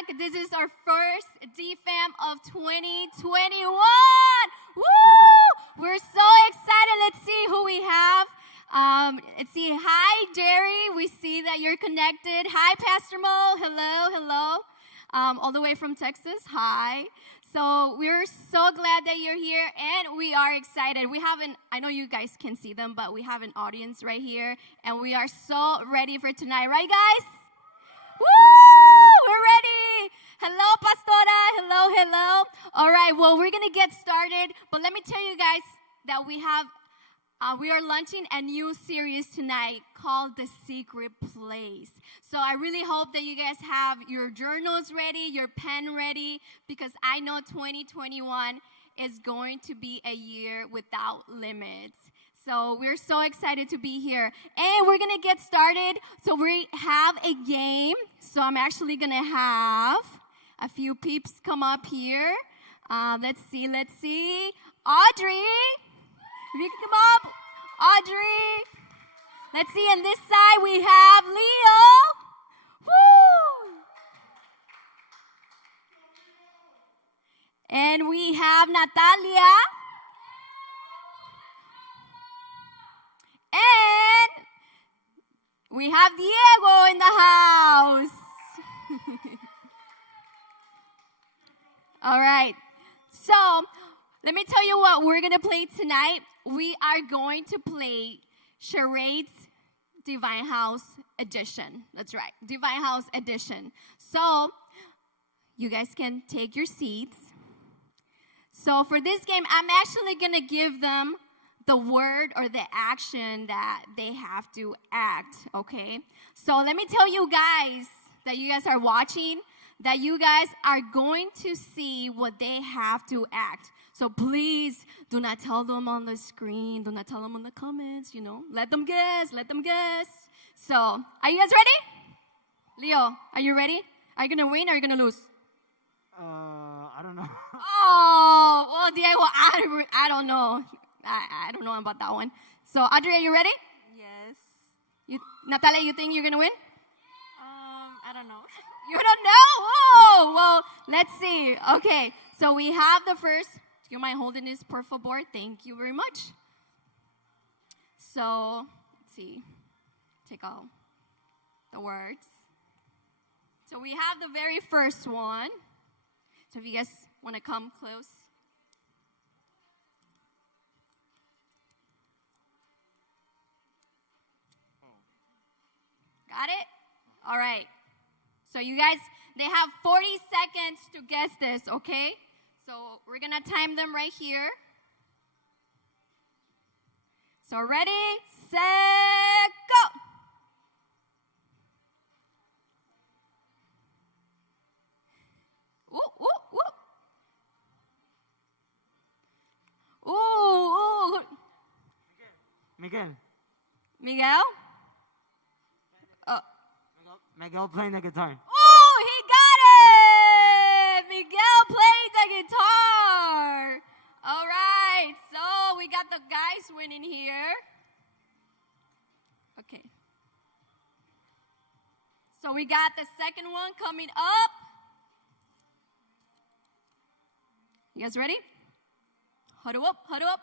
back. This is our first DFam of 2021. Woo! We're so excited. Let's see who we have. Let's see. Hi, Jerry. We see that you're connected. Hi, Pastor Mo. Hello, hello. All the way from Texas. Hi. So we're so glad that you're here, and we are excited. I know you guys can see them, but we have an audience right here, and we are so ready for tonight. Right, guys? Woo! We're ready. Hello, Pastora. Hello, hello. All right, well, we're going to get started, but let me tell you guys that we are launching a new series tonight called The Secret Place. So I really hope that you guys have your journals ready, your pen ready, because I know 2021 is going to be a year without limits. So we're so excited to be here. And we're going to get started. So we have a game. So I'm actually going to have a few peeps come up here. Let's see. Audrey, if you can come up. Audrey. Let's see, on this side we have Leo. Woo! And we have Natalia. And we have Diego in the house. All right. So, let me tell you what we're going to play tonight. We are going to play Charades Divine House Edition. That's right, Divine House Edition. So, you guys can take your seats. So for this game, I'm actually going to give them the word or the action that they have to act, okay? So let me tell you guys that you guys are watching, that you guys are going to see what they have to act. So please do not tell them on the screen. Do not tell them on the comments, Let them guess. Let them guess. So, are you guys ready? Leo, are you ready? Are you going to win or are you going to lose? I don't know. Oh, well, Diego, I don't know. I don't know about that one. So, Audrey, are you ready? Yes. Natalia, you think you're going to win? I don't know. You don't know? Oh, well, let's see. Okay, so we have the first. Do you mind holding this, por favor? Thank you very much. So, let's see. Take out the words. So we have the very first one. So if you guys want to come close. Got it? All right. So you guys, they have 40 seconds to guess this, okay? So we're going to time them right here. So ready, set, go. Ooh, ooh, ooh. Ooh, ooh. Miguel. Miguel? Miguel playing the guitar. Oh, he got it! Miguel played the guitar. All right, so we got the guys winning here. Okay. So we got the second one coming up. You guys ready? Huddle up, huddle up.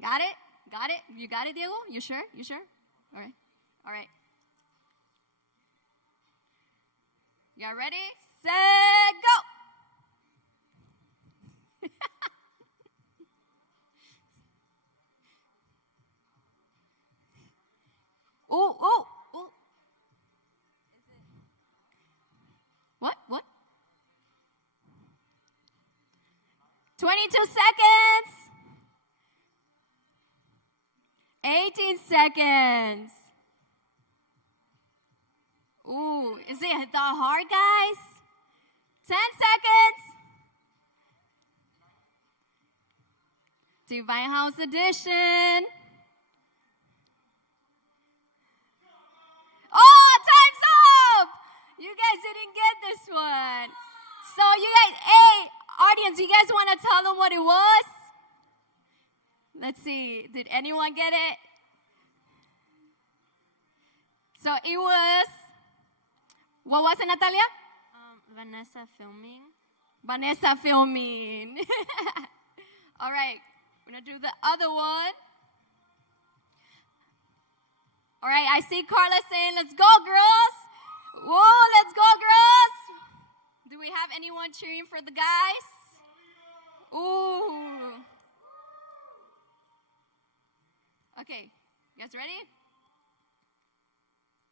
Got it? Got it? You got it, Diego? You sure? You sure? All right. All right. Y'all ready? Set, go! Oh, oh, oh. What? What? 22 seconds. 18 seconds. Ooh, is it that hard, guys? 10 seconds. Divine House Edition. Oh, time's up! You guys didn't get this one. So you guys, hey, audience, you guys want to tell them what it was? Let's see. Did anyone get it? So it was, what was it, Natalia? Vanessa filming. Vanessa filming. All right. We're going to do the other one. All right. I see Carla saying, let's go, girls. Whoa, let's go, girls. Do we have anyone cheering for the guys? Ooh. Okay, you guys ready?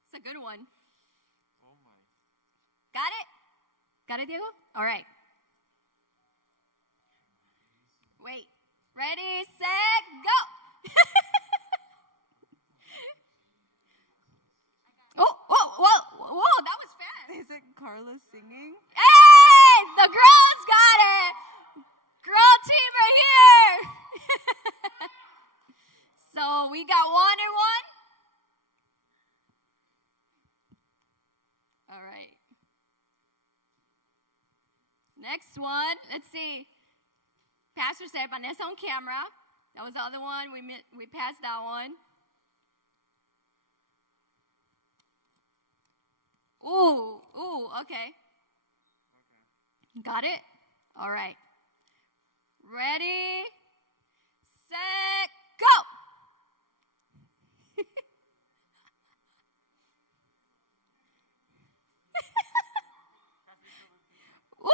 It's a good one. Oh my. Got it? Got it, Diego? All right. Wait. Ready, set, go. Oh, whoa, whoa, whoa, that was fast. Is it Carla singing? Hey, the girls got it. Girl team are here. So we got 1 and 1. All right. Next one, let's see. Pastor said Vanessa on camera. That was the other one. We passed that one. Ooh, ooh, okay. Got it? All right. Ready, set, go. Ooh,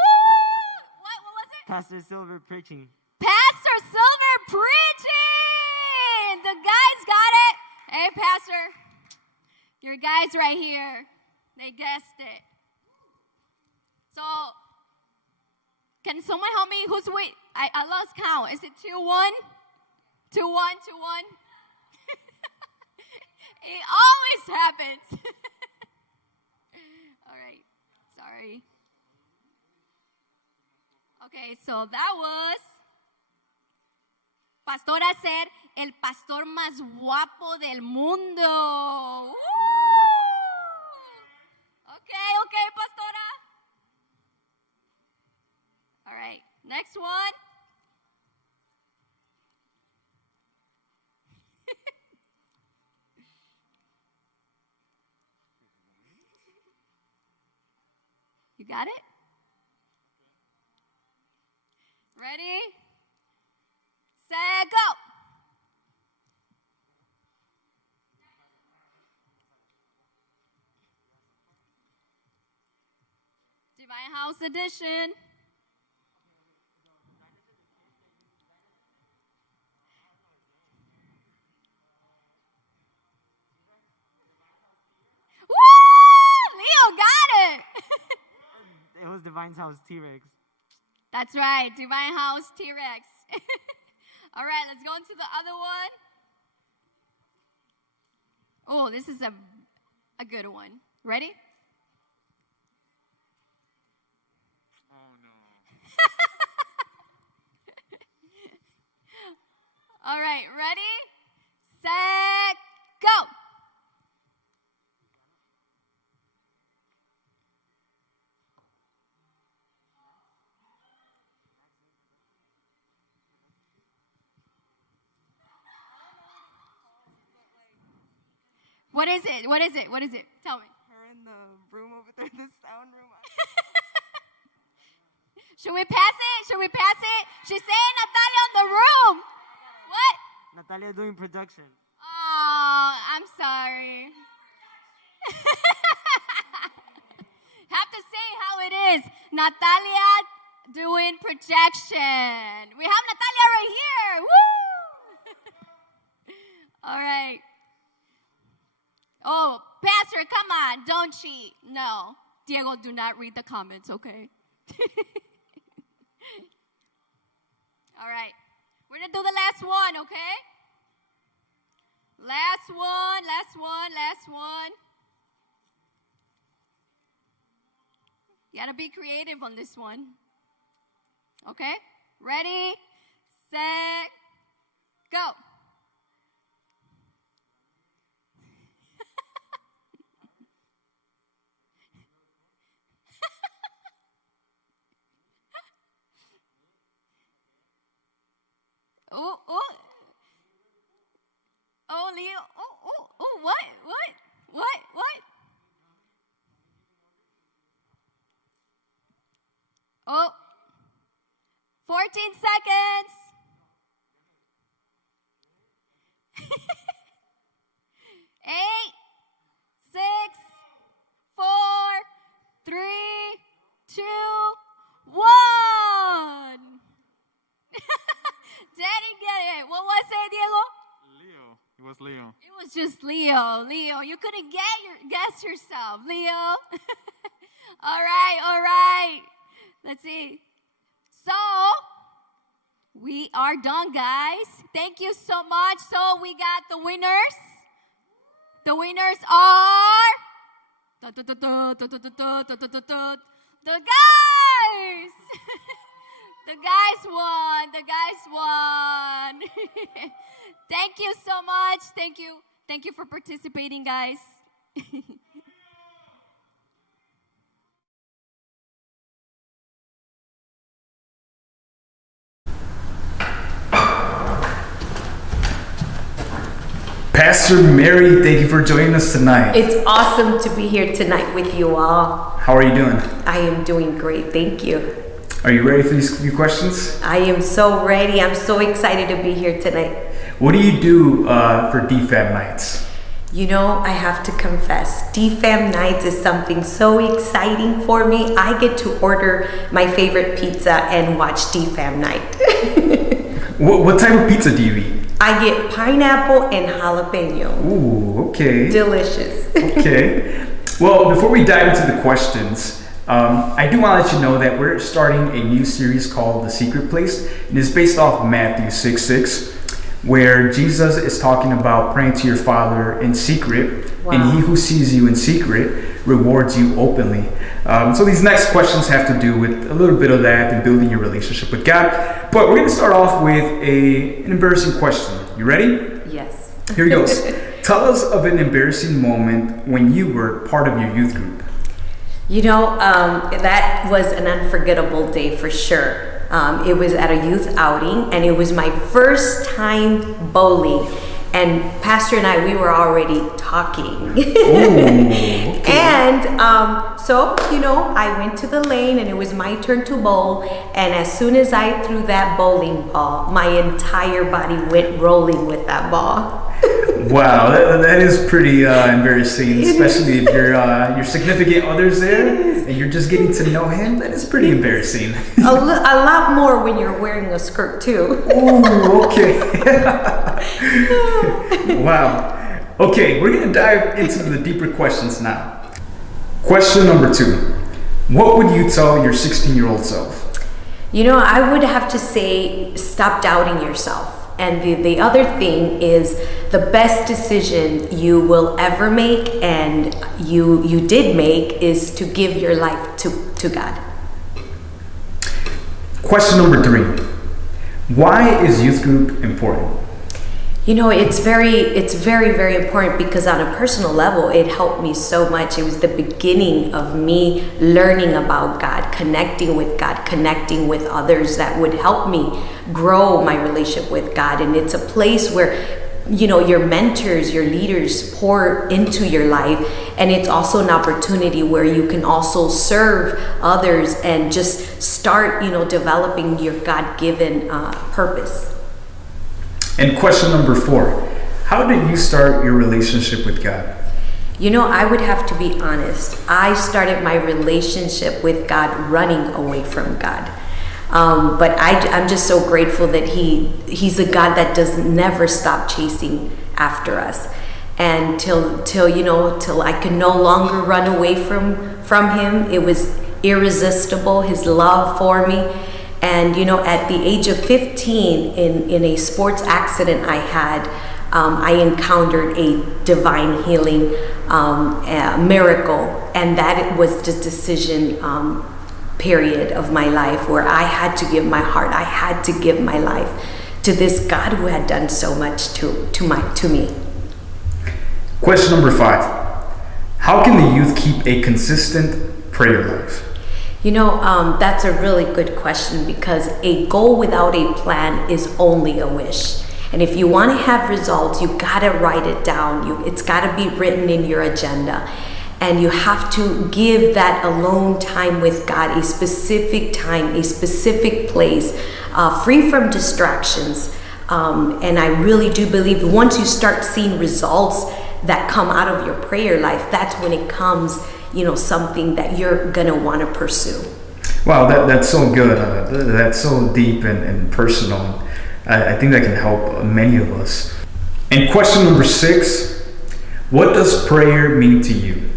what was it? Pastor Silver preaching. Pastor Silver preaching. The guys got it. Hey, Pastor, your guys right here. They guessed it. So, can someone help me? Who's wait? I lost count. Is it 2-1? 2-1, 2-1? It always happens. All right. Sorry. Okay, so that was Pastora ser el pastor más guapo del mundo. Woo! Okay, Pastora. All right, next one. You got it? Ready? Set, go. Divine House Edition. Woo! Leo got it. It was Divine's house T-Rex. That's right, Divine House T-Rex. All right, let's go into the other one. Oh, this is a good one. Ready? Oh no. All right, ready? Set, go. What is it? What is it? What is it? Tell me. Her in the room over there, the sound room. Should we pass it? Should we pass it? She's saying Natalia in the room. What? Natalia doing production. Oh, I'm sorry. Have to say how it is. Natalia doing projection. We have Natalia right here. Woo! All right. Oh, Pastor, come on. Don't cheat. No. Diego, do not read the comments, okay? All right. We're going to do the last one, okay? Last one, last one, last one. You got to be creative on this one. Okay? Ready, set, go. Oh, oh. Oh, Leo. Oh, what? Oh, 14 seconds. 8, 6, 4, 3, 2, 1. Daddy get it. What was it, Diego? Leo. It was Leo. It was just Leo. Leo, you couldn't guess yourself, Leo. All right. Let's see. So, we are done, guys. Thank you so much. So, we got the winners. The winners are the guys. The guys won. Thank you so much. Thank you for participating, guys. Pastor Mary, thank you for joining us tonight. It's awesome to be here tonight with you all. How are you doing? I am doing great, thank you. Are you ready for these few questions? I am so ready. I'm so excited to be here tonight. What do you do for DFam nights? You know, I have to confess, DFam nights is something so exciting for me. I get to order my favorite pizza and watch DFam night. What type of pizza do you eat? I get pineapple and jalapeno. Ooh, okay. Delicious. Okay. Well, before we dive into the questions, I do want to let you know that we're starting a new series called The Secret Place. It is based off Matthew 6:6, where Jesus is talking about praying to your Father in secret, and He who sees you in secret rewards you openly. So these next questions have to do with a little bit of that and building your relationship with God. But we're going to start off with an embarrassing question. You ready? Yes. Here it goes. Tell us of an embarrassing moment when you were part of your youth group. You know, that was an unforgettable day for sure. It was at a youth outing, and it was my first time bowling. And Pastor and I, we were already talking. Okay. And so, you know, I went to the lane, and it was my turn to bowl. And as soon as I threw that bowling ball, my entire body went rolling with that ball. Wow, that is pretty embarrassing, especially if your significant other's there and you're just getting to know him. That is pretty embarrassing. A lot more when you're wearing a skirt too. Ooh, okay. Wow. Okay, we're gonna dive into the deeper questions now. Question number 2. What would you tell your 16-year-old self? You know, I would have to say, stop doubting yourself. And the other thing is, the best decision you will ever make, and you did make, is to give your life to God. Question number 3. Why is youth group important? You know, it's very, very important because on a personal level, it helped me so much. It was the beginning of me learning about God, connecting with God, connecting with others that would help me grow my relationship with God. And it's a place where, you know, your mentors, your leaders pour into your life. And it's also an opportunity where you can also serve others and just start, you know, developing your God-given purpose. And question number 4. How did you start your relationship with God? You know, I would have to be honest. I started my relationship with God running away from God. But I'm just so grateful that He's a God that does never stop chasing after us. And till I could no longer run away from Him, it was irresistible, His love for me. And, you know, at the age of 15, in a sports accident I had, I encountered a divine healing miracle. And that was the decision period of my life where I had to give my heart, I had to give my life to this God who had done so much to me. Question number 5. How can the youth keep a consistent prayer life? You know, that's a really good question, because a goal without a plan is only a wish. And if you want to have results, you gotta write it down. It's gotta be written in your agenda. And you have to give that alone time with God, a specific time, a specific place, free from distractions. And I really do believe once you start seeing results that come out of your prayer life, that's when it comes, you know, something that you're gonna want to pursue. Wow, that's so good. That's so deep and personal. I think that can help many of us. And question number 6, what does prayer mean to you?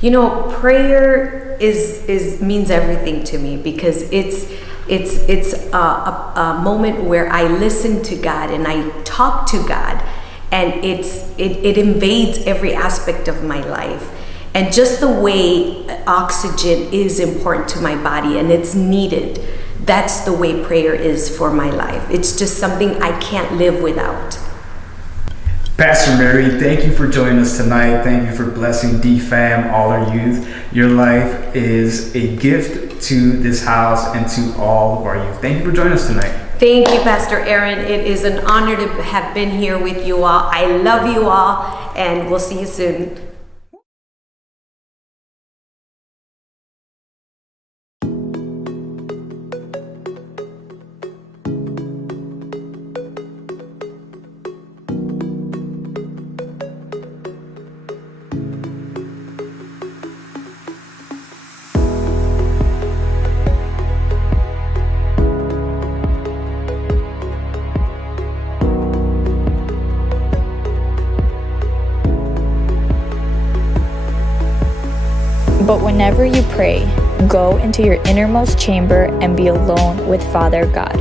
You know, prayer means everything to me, because it's a moment where I listen to God and I talk to God, and it invades every aspect of my life. And just the way oxygen is important to my body and it's needed, that's the way prayer is for my life. It's just something I can't live without. Pastor Mary, thank you for joining us tonight. Thank you for blessing DFam, all our youth. Your life is a gift to this house and to all of our youth. Thank you for joining us tonight. Thank you, Pastor Aaron. It is an honor to have been here with you all. I love you all, and we'll see you soon. But whenever you pray, go into your innermost chamber and be alone with Father God.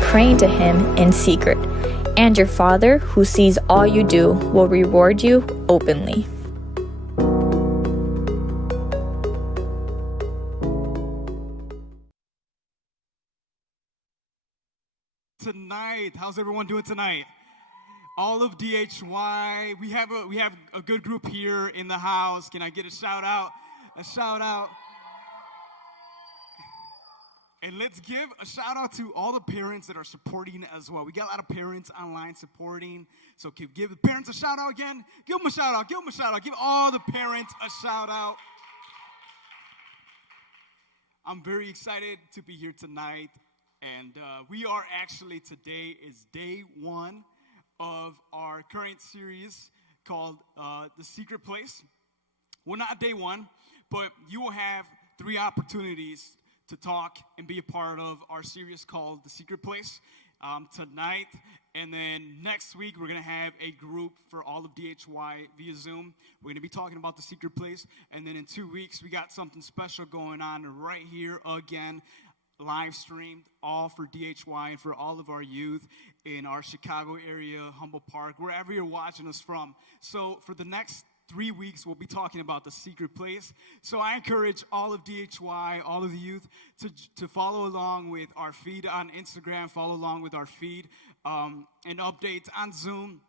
Praying to Him in secret, and your Father, who sees all you do, will reward you openly. Tonight, how's everyone doing tonight? All of DHY, we have a good group here in the house. Can I get a shout out? A shout out. And let's give a shout out to all the parents that are supporting as well. We got a lot of parents online supporting. So give the parents a shout out again. Give them a shout out. Give them a shout out. Give all the parents a shout out. I'm very excited to be here tonight. And we are actually, today is day one of our current series called The Secret Place. Well, not day one, but you will have 3 opportunities to talk and be a part of our series called The Secret Place tonight. And then next week, we're going to have a group for all of DHY via Zoom. We're going to be talking about The Secret Place. And then in 2 weeks, we got something special going on right here again, live streamed, all for DHY and for all of our youth in our Chicago area, Humboldt Park, wherever you're watching us from. So for the next 3 weeks, we'll be talking about The Secret Place. So I encourage all of DHY, all of the youth, to follow along with our feed on Instagram, follow along with our feed and updates on Zoom.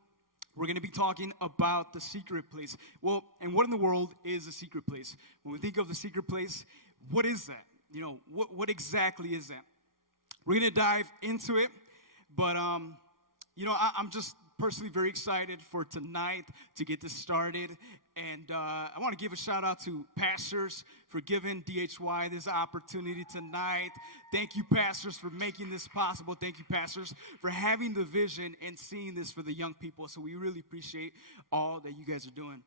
We're going to be talking about The Secret Place. Well, and what in the world is The Secret Place? When we think of The Secret Place, what is that? You know, what exactly is that? We're going to dive into it, but, you know, I'm just personally very excited for tonight to get this started. And I want to give a shout out to pastors for giving DHY this opportunity tonight. Thank you, pastors, for making this possible. Thank you, pastors, for having the vision and seeing this for the young people. So we really appreciate all that you guys are doing.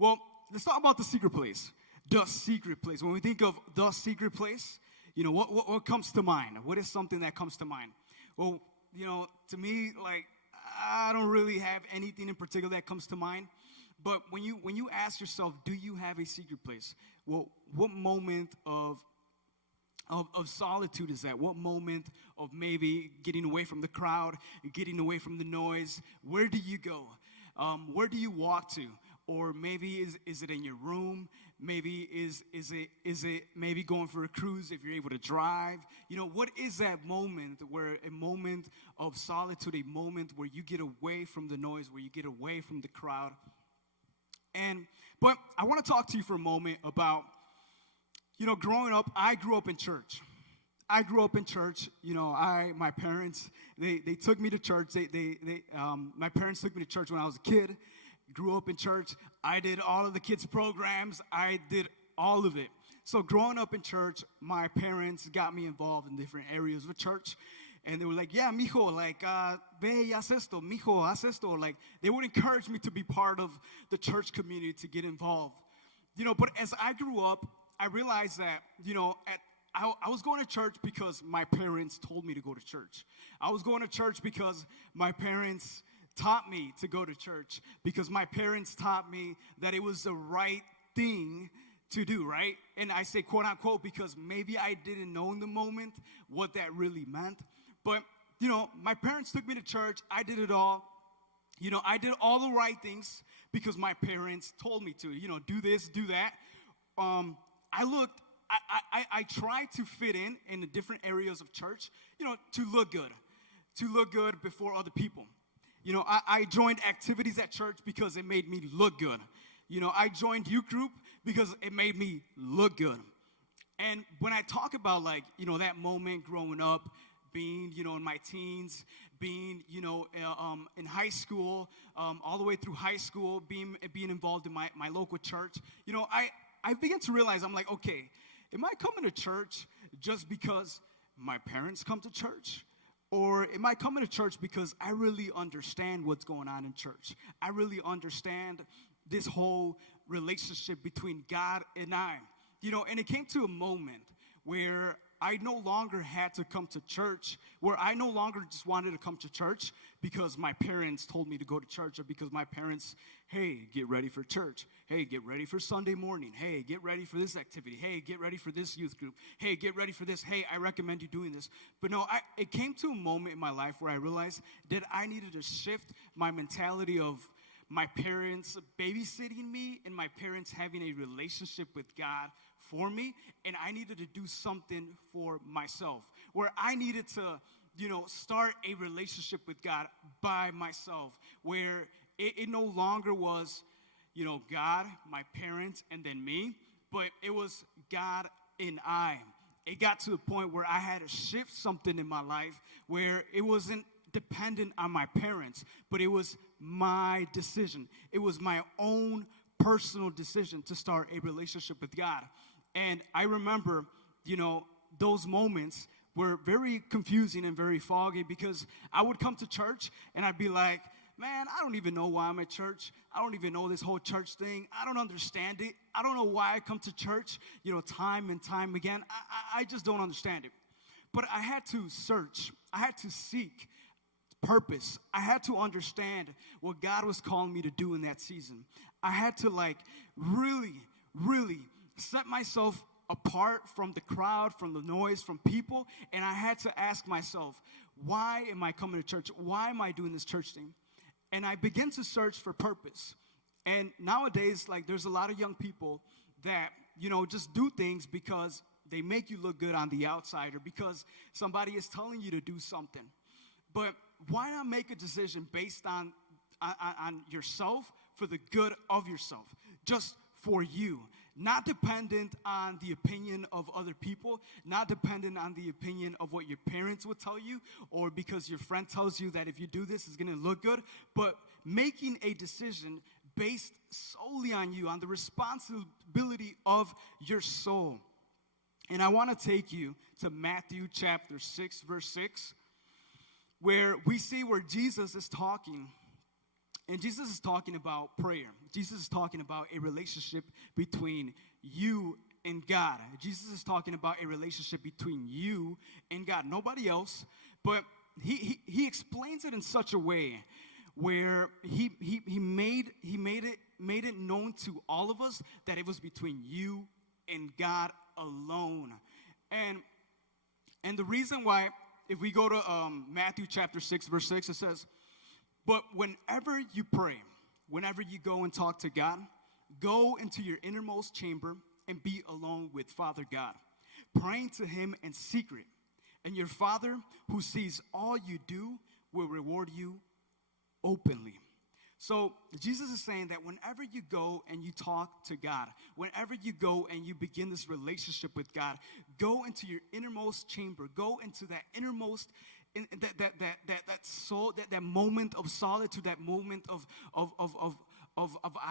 Well, let's talk about The Secret Place. The Secret Place. When we think of The Secret Place, you know, what comes to mind? What is something that comes to mind? Well, you know, to me, like, I don't really have anything in particular that comes to mind. But when you ask yourself, do you have a secret place? Well, what moment of solitude is that? What moment of maybe getting away from the crowd, getting away from the noise? Where do you go? Where do you walk to? Or maybe is it in your room? Maybe is it maybe going for a cruise if you're able to drive? You know, what is that moment where a moment of solitude, a moment where you get away from the noise, where you get away from the crowd? But I want to talk to you for a moment about, you know, growing up. I grew up in church. You know, my parents, they took me to church. My parents took me to church when I was a kid. Grew up in church. I did all of the kids' programs. I did all of it. So growing up in church, my parents got me involved in different areas of church. And they were like, yeah, mijo, like, ve y haz esto, mijo, haz esto. Like, they would encourage me to be part of the church community, to get involved. You know, but as I grew up, I realized that, you know, I was going to church because my parents told me to go to church. I was going to church because my parents taught me to go to church, because my parents taught me that it was the right thing to do, right? And I say quote unquote because maybe I didn't know in the moment what that really meant. But, you know, my parents took me to church. I did it all. You know, I did all the right things because my parents told me to, you know, do this, do that. I tried to fit in the different areas of church, you know, to look good before other people. You know, I joined activities at church because it made me look good. You know, I joined youth group because it made me look good. And when I talk about, like, you know, that moment growing up, being, you know, in my teens, being, you know, in high school, all the way through high school, being involved in my local church, you know, I began to realize, I'm like, okay, am I coming to church just because my parents come to church? Or am I coming to church because I really understand what's going on in church? I really understand this whole relationship between God and I. And it came to a moment where I no longer had to come to church, where I no longer just wanted to come to church because my parents told me to go to church, or because my parents, hey, get ready for church. Hey, get ready for Sunday morning. Hey, get ready for this activity. Hey, get ready for this youth group. Hey, get ready for this. Hey, I recommend you doing this. But no, it came to a moment in my life where I realized that I needed to shift my mentality of my parents babysitting me and my parents having a relationship with God for me, and I needed to do something for myself, where I needed to, start a relationship with God by myself, where it no longer was, God, my parents, and then me, but it was God and I. It got to the point where I had to shift something in my life where it wasn't dependent on my parents, but it was my decision. It was my own personal decision to start a relationship with God. And I remember, those moments were very confusing and very foggy, because I would come to church and I'd be like, man, I don't even know why I'm at church. I don't even know this whole church thing. I don't understand it. I don't know why I come to church, time and time again. I just don't understand it. But I had to search. I had to seek purpose. I had to understand what God was calling me to do in that season. I had to really set myself apart from the crowd, from the noise, from people, and I had to ask myself, why am I coming to church? Why am I doing this church thing? And I began to search for purpose. And nowadays, there's a lot of young people that, just do things because they make you look good on the outside, or because somebody is telling you to do something. But why not make a decision based on yourself, for the good of yourself, just for you? Not dependent on the opinion of other people, not dependent on the opinion of what your parents would tell you, or because your friend tells you that if you do this, it's going to look good, but making a decision based solely on you, on the responsibility of your soul. And I want to take you to Matthew chapter 6, verse 6, where we see where Jesus is talking. And Jesus is talking about prayer. Jesus is talking about a relationship between you and God. Jesus is talking about a relationship between you and God, nobody else. But he explains it in such a way where he made it known to all of us that it was between you and God alone. And the reason why, if we go to Matthew chapter 6, verse 6, it says, but whenever you pray, whenever you go and talk to God, go into your innermost chamber and be alone with Father God, praying to him in secret. And your Father, who sees all you do, will reward you openly. So Jesus is saying that whenever you go and you talk to God, whenever you go and you begin this relationship with God, go into your innermost chamber, go into that innermost, that soul, that moment of solitude, that moment of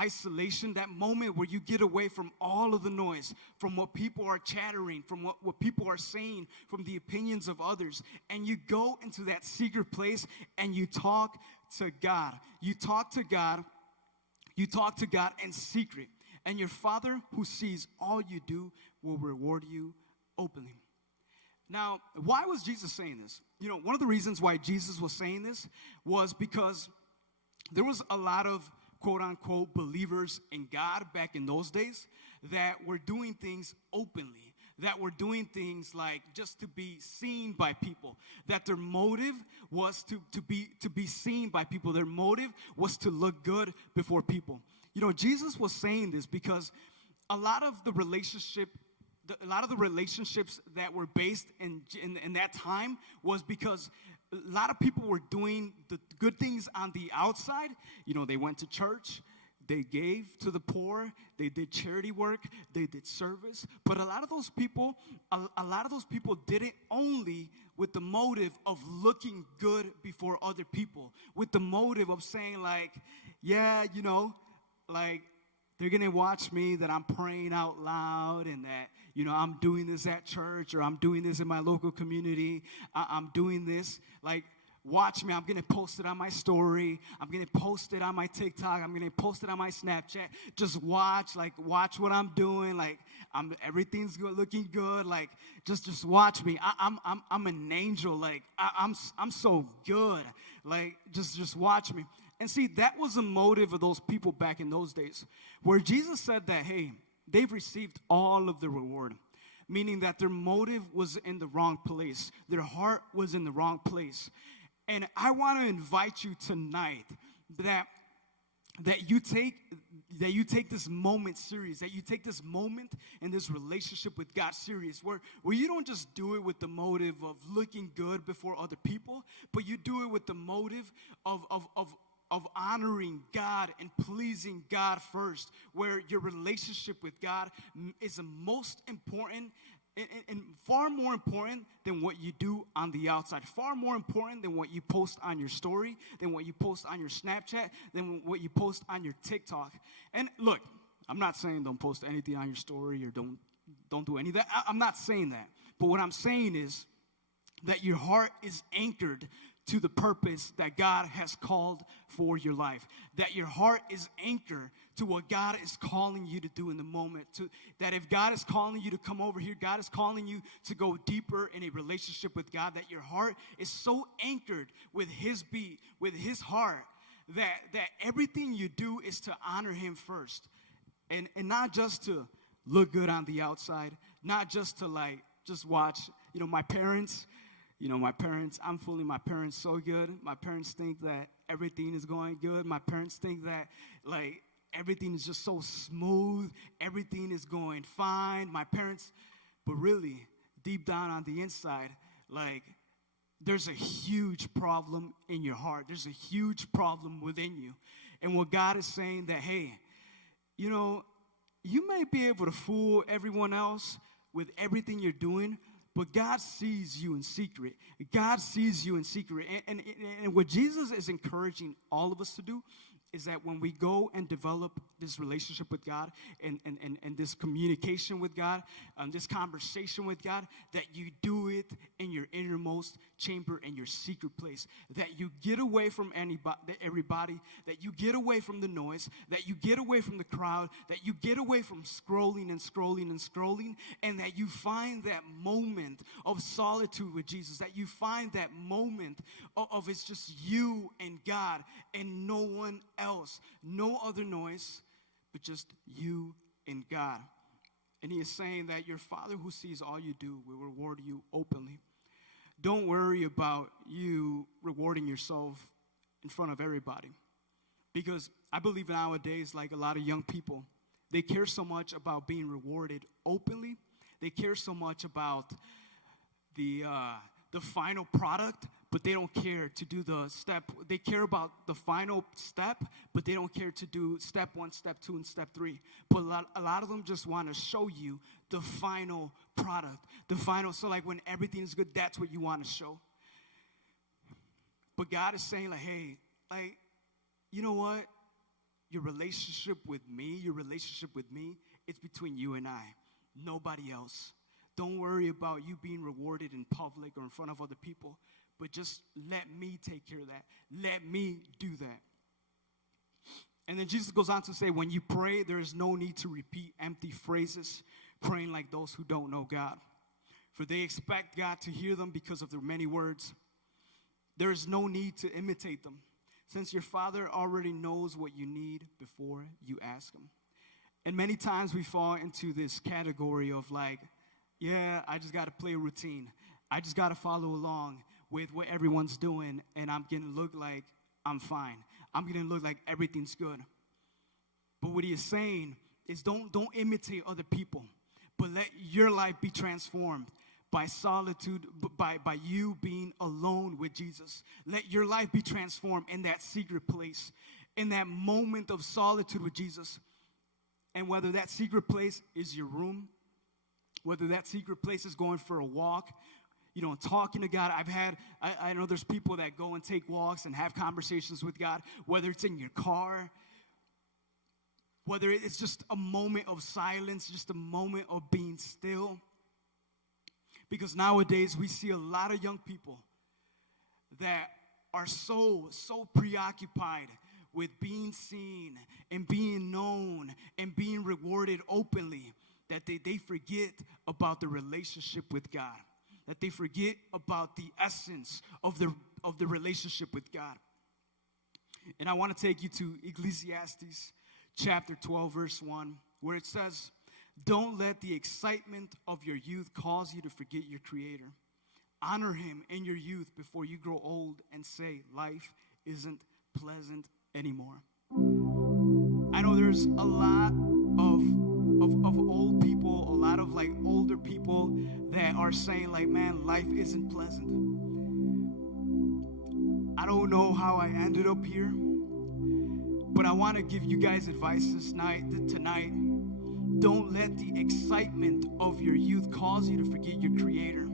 isolation, that moment where you get away from all of the noise, from what people are chattering, from what people are saying, from the opinions of others, and you go into that secret place and you talk to God. You talk to God. You talk to God in secret, and your Father, who sees all you do, will reward you openly. Now, why was Jesus saying this? One of the reasons why Jesus was saying this was because there was a lot of quote-unquote believers in God back in those days that were doing things openly, that were doing things like just to be seen by people, that their motive was to be seen by people. Their motive was to look good before people. Jesus was saying this because a lot of the relationships that were based in that time was because a lot of people were doing the good things on the outside. They went to church, they gave to the poor, they did charity work, they did service. But a lot of those people did it only with the motive of looking good before other people, with the motive of saying They're going to watch me that I'm praying out loud and that, I'm doing this at church or I'm doing this in my local community. I'm doing this. Like, watch me. I'm going to post it on my story. I'm going to post it on my TikTok. I'm going to post it on my Snapchat. Just watch what I'm doing. Like, everything's good, looking good. Like, just watch me. I'm an angel. Like, I'm so good. Like, just watch me. And see, that was the motive of those people back in those days, where Jesus said that, hey, they've received all of the reward, meaning that their motive was in the wrong place. Their heart was in the wrong place. And I want to invite you tonight that you take this moment serious, that you take this moment and this relationship with God serious, where you don't just do it with the motive of looking good before other people, but you do it with the motive of honoring God and pleasing God first, where your relationship with God is the most important and far more important than what you do on the outside, far more important than what you post on your story, than what you post on your Snapchat, than what you post on your TikTok. And look, I'm not saying don't post anything on your story or don't do any of that. I'm not saying that. But what I'm saying is that your heart is anchored to the purpose that God has called for your life. That your heart is anchored to what God is calling you to do in the moment. That if God is calling you to come over here, God is calling you to go deeper in a relationship with God, that your heart is so anchored with His beat, with His heart, that everything you do is to honor Him first. And not just to look good on the outside, not just to just watch, my parents, I'm fooling my parents so good. My parents think that everything is going good. My parents think that, everything is just so smooth. Everything is going fine. My parents, but really, deep down on the inside, there's a huge problem in your heart. There's a huge problem within you. And what God is saying that, hey, you may be able to fool everyone else with everything you're doing, but God sees you in secret. God sees you in secret. And what Jesus is encouraging all of us to do is that when we go and develop this relationship with God and this communication with God, this conversation with God, that you do it in your innermost chamber, in your secret place, that you get away from everybody, that you get away from the noise, that you get away from the crowd, that you get away from scrolling and scrolling and scrolling, and that you find that moment of solitude with Jesus, that you find that moment of it's just you and God and no one else, no other noise, but just you and God. And He is saying that your Father who sees all you do will reward you openly. Don't worry about you rewarding yourself in front of everybody. Because I believe nowadays, like a lot of young people, they care so much about being rewarded openly. They care so much about the final product, but they don't care to do the step. They care about the final step, but they don't care to do step 1, step 2, and step 3. But a lot of them just want to show you the final product, so when everything is good, that's what you want to show. But God is saying hey, you know what? Your relationship with me, it's between you and I, nobody else. Don't worry about you being rewarded in public or in front of other people, but just let me take care of that. Let me do that. And then Jesus goes on to say, when you pray, there is no need to repeat empty phrases, praying like those who don't know God. For they expect God to hear them because of their many words. There is no need to imitate them, since your Father already knows what you need before you ask Him. And many times we fall into this category of yeah, I just got to play a routine. I just got to follow along with what everyone's doing, and I'm going to look like I'm fine. I'm going to look like everything's good. But what He is saying is don't imitate other people, but let your life be transformed by solitude, by you being alone with Jesus. Let your life be transformed in that secret place, in that moment of solitude with Jesus. And whether that secret place is your room, whether that secret place is going for a walk, talking to God. I know there's people that go and take walks and have conversations with God, whether it's in your car, whether it's just a moment of silence, just a moment of being still. Because nowadays we see a lot of young people that are so preoccupied with being seen and being known and being rewarded openly that they forget about the relationship with God, that they forget about the essence of the relationship with God. And I want to take you to Ecclesiastes chapter 12, verse 1, where it says, "Don't let the excitement of your youth cause you to forget your Creator. Honor Him in your youth before you grow old and say life isn't pleasant anymore." I know there's a lot of old people, a lot of like older people that are saying like, man, life isn't pleasant. I don't know how I ended up here, but I want to give you guys advice tonight. Don't let the excitement of your youth cause you to forget your Creator.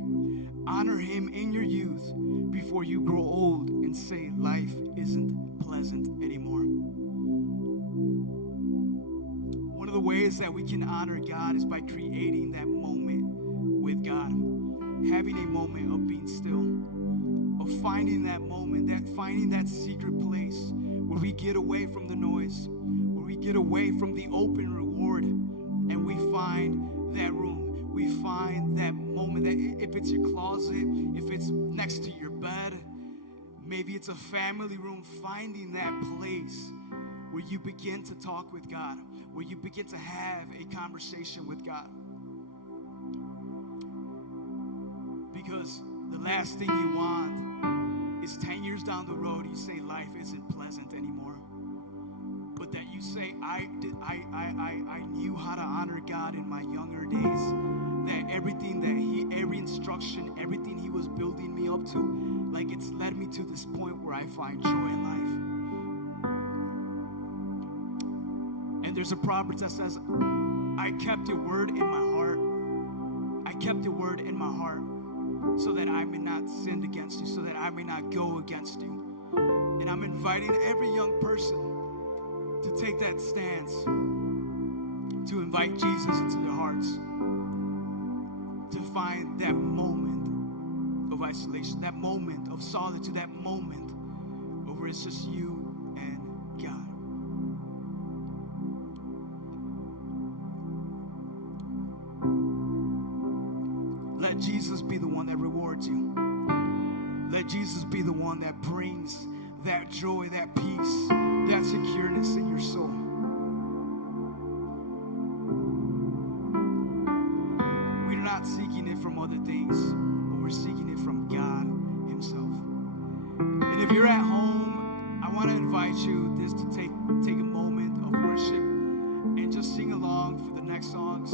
Honor Him in your youth before you grow old and say life isn't pleasant anymore. One of the ways that we can honor God is by creating that moment with God, having a moment of being still, of finding that moment, finding that secret place where we get away from the noise, where we get away from the open reward, and we find that room. We find that moment, that if it's your closet, if it's next to your bed, maybe it's a family room, finding that place where you begin to talk with God, where you begin to have a conversation with God. Because the last thing you want is 10 years down the road, you say life isn't pleasant anymore. But that you say, I knew how to honor God in my younger days. That every instruction, everything He was building me up to, like it's led me to this point where I find joy in life. And there's a proverb that says, I kept your word in my heart. I kept your word in my heart so that I may not sin against you, so that I may not go against you. And I'm inviting every young person to take that stance, to invite Jesus into their hearts, to find that moment of isolation, that moment of solitude, that moment where it's just you and God. Let Jesus be the one that rewards you. Let Jesus be the one that brings that joy, that peace, that secureness in your soul. We're not seeking it from other things, but we're seeking it from God Himself. And if you're at home, I want to invite you just to take a moment of worship and just sing along for the next songs.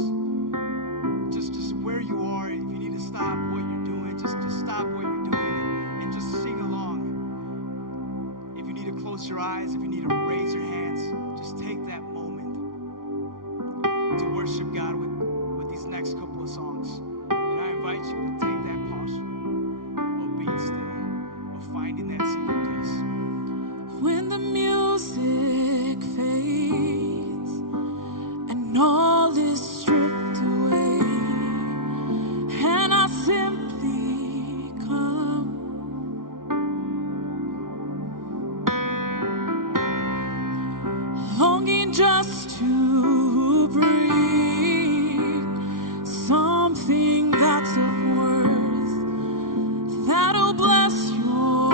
Just where you are, if you need to stop what you're doing, just stop what you're doing and just sing along. If you need to close your eyes, if you need to raise your hands, just take that moment to worship God with these next couple of songs. And I invite you to take that posture of being still, of finding that secret place. When the music fades and all is stripped away, and I simply come, longing just to breathe something that's of worth, that'll bless your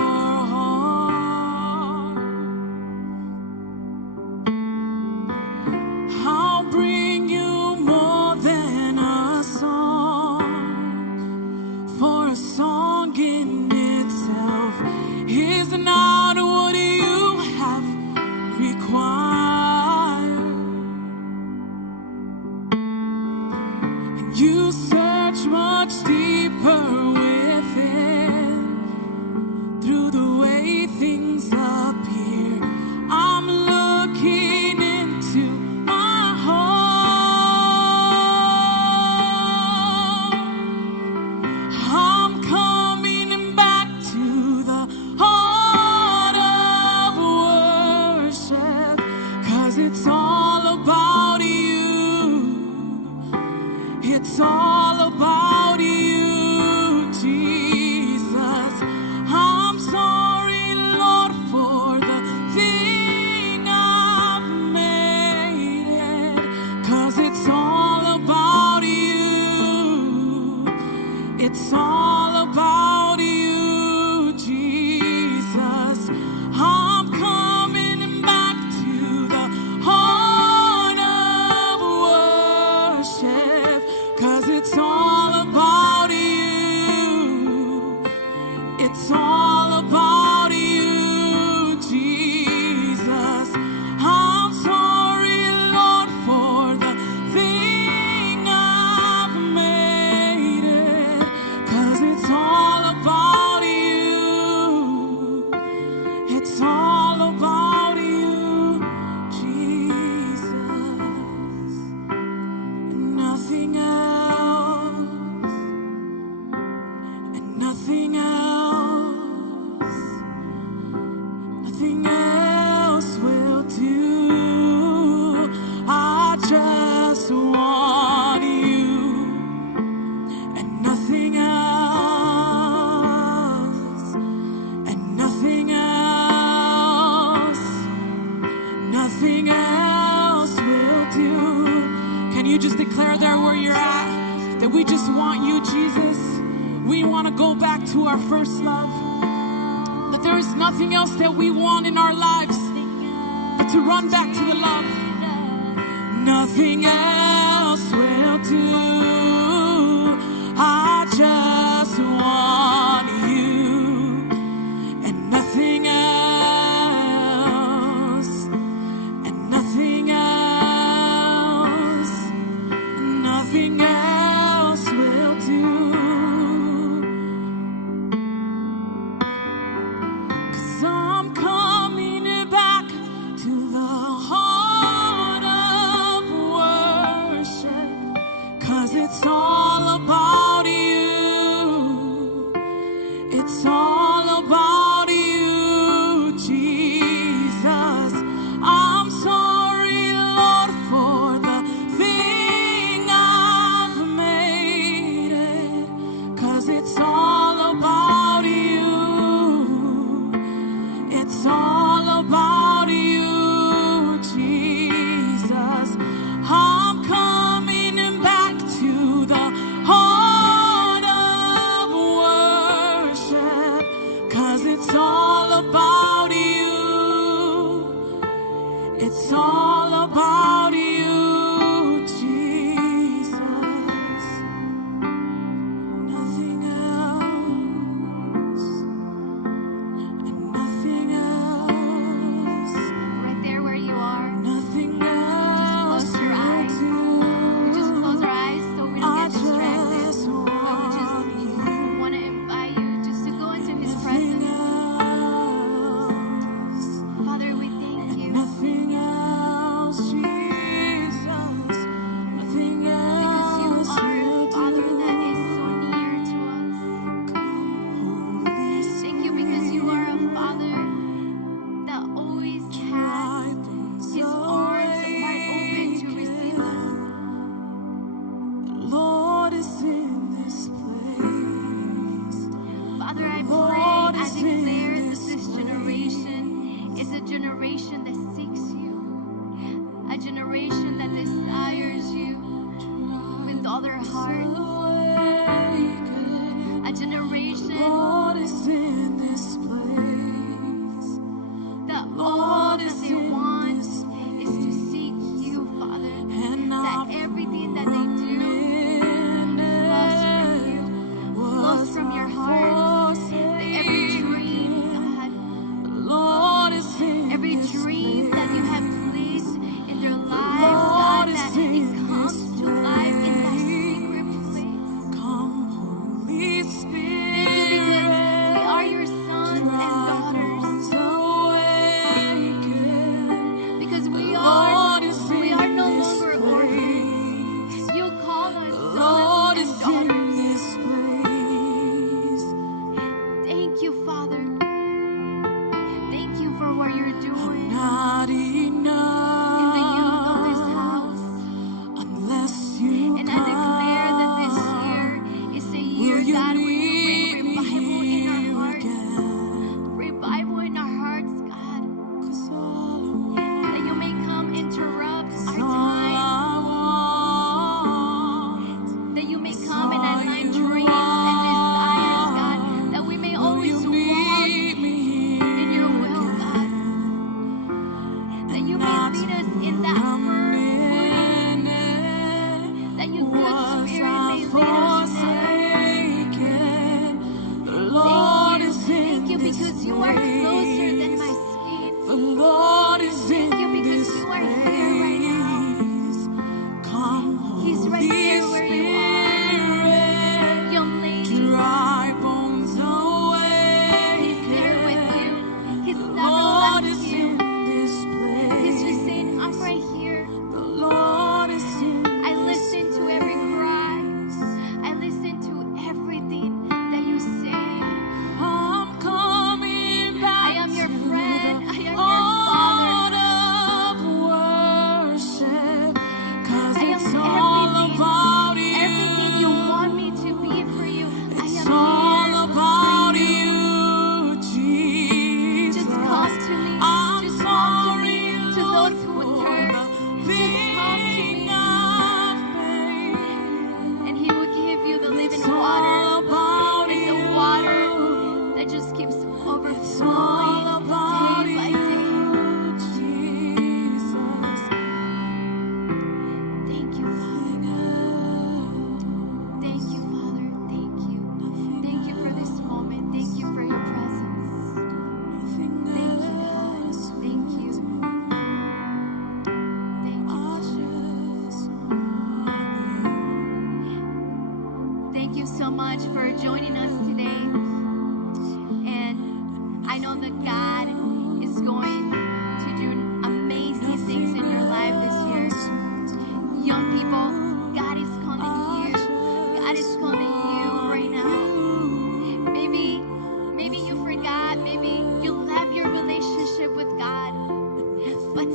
heart. I'll bring you more than a song, for a song in itself is not what you have required. And you search much deeper within, through the way things appear. I'm looking into my heart. I'm coming back to the heart of worship, 'cause it's all about nothing else will do. Can you just declare there where you're at that we just want you, Jesus? We want to go back to our first love. That there is nothing else that we want in our lives but to run back to the love. Nothing else will do. I just want you and nothing else, and nothing else, and nothing else will do. 'Cause I'm coming back to the heart of worship, 'cause it's all about you. It's all about you, Jesus. I'm sorry, Lord, for the thing I've made it, 'cause it's all about you. It's all about you, Jesus. I'm coming back to the heart of worship, 'cause it's all about you. It's all about you, Jesus. Nothing else, and nothing else, Right there where you are. nothing else. Close your eyes. We just close our eyes so we don't get distracted. But we just want to invite you just to go into His presence. Father, we thank you. Nothing else, Jesus. Nothing else. Because you are a Father that is so near to us. Thank you because you are a Father that always has His arms wide open to receive us. Lord is in this place. Father, I pray, Lord I is in declare that this this generation is a generation that seeks you, a generation that desires you with all their heart, a generation Lord is in this place. that all that they want is to seek you, Father. And That everything that they do flows from you, flows from your heart. That every dream, God, Lord is in every this dream that you have placed in their lives, Lord God, is that in it comes to life in that secret place. Come, Holy Spirit. Thank you because we are your sons and daughters. Because we are no longer orphans. You call us Lord sons is and in daughters. this place. Thank you, Father. Thank you for what you're doing Not in the youth of this enough house. unless you And I declare that this year is a year, God, where you bring revival in our hearts. Revival in our hearts, God. That you may come interrupt our time. That you may come and align dreams and desires, God. That we may always walk in your will, God. That you may lead us in that firm footing. That your good spirit may lead us, Father. Thank you because you are closer than my skin. The Lord is in Thank you because this you are here right now. place. Come, He's right Holy there where you are. Spirit. Young lady, Dry bones He's there awake. with you. He's never Lord left is you. in this He's just place. saying, I'm right here. The Lord is in I listen to every cry. I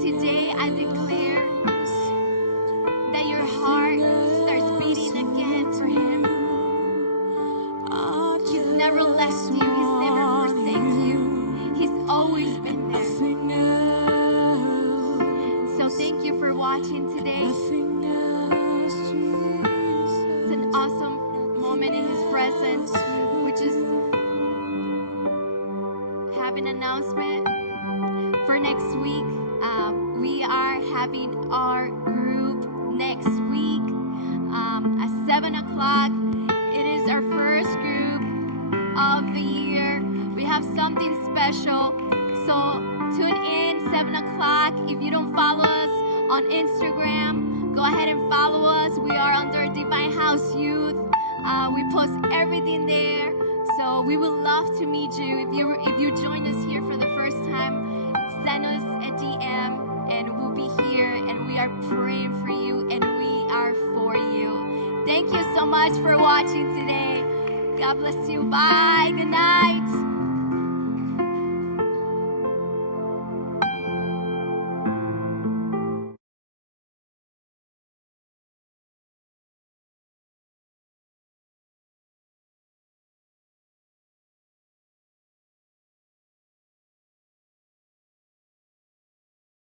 today I declare that your heart starts beating again for Him. He's never left you. He's never forsaken you. He's always been there. So thank you for watching today. It's an awesome moment in His presence. We just have an announcement for next week. We are having our group next week at 7 o'clock. It is our first group of the year. We have something special. So tune in 7 o'clock. If you don't follow us on Instagram, go ahead and follow us. We are under Divine House Youth. We post everything there. So we would love to meet you. If you join us here for the first time, send us a DM and we'll be here and we are praying for you and we are for you. Thank you so much for watching today. God bless you. Bye. Good night.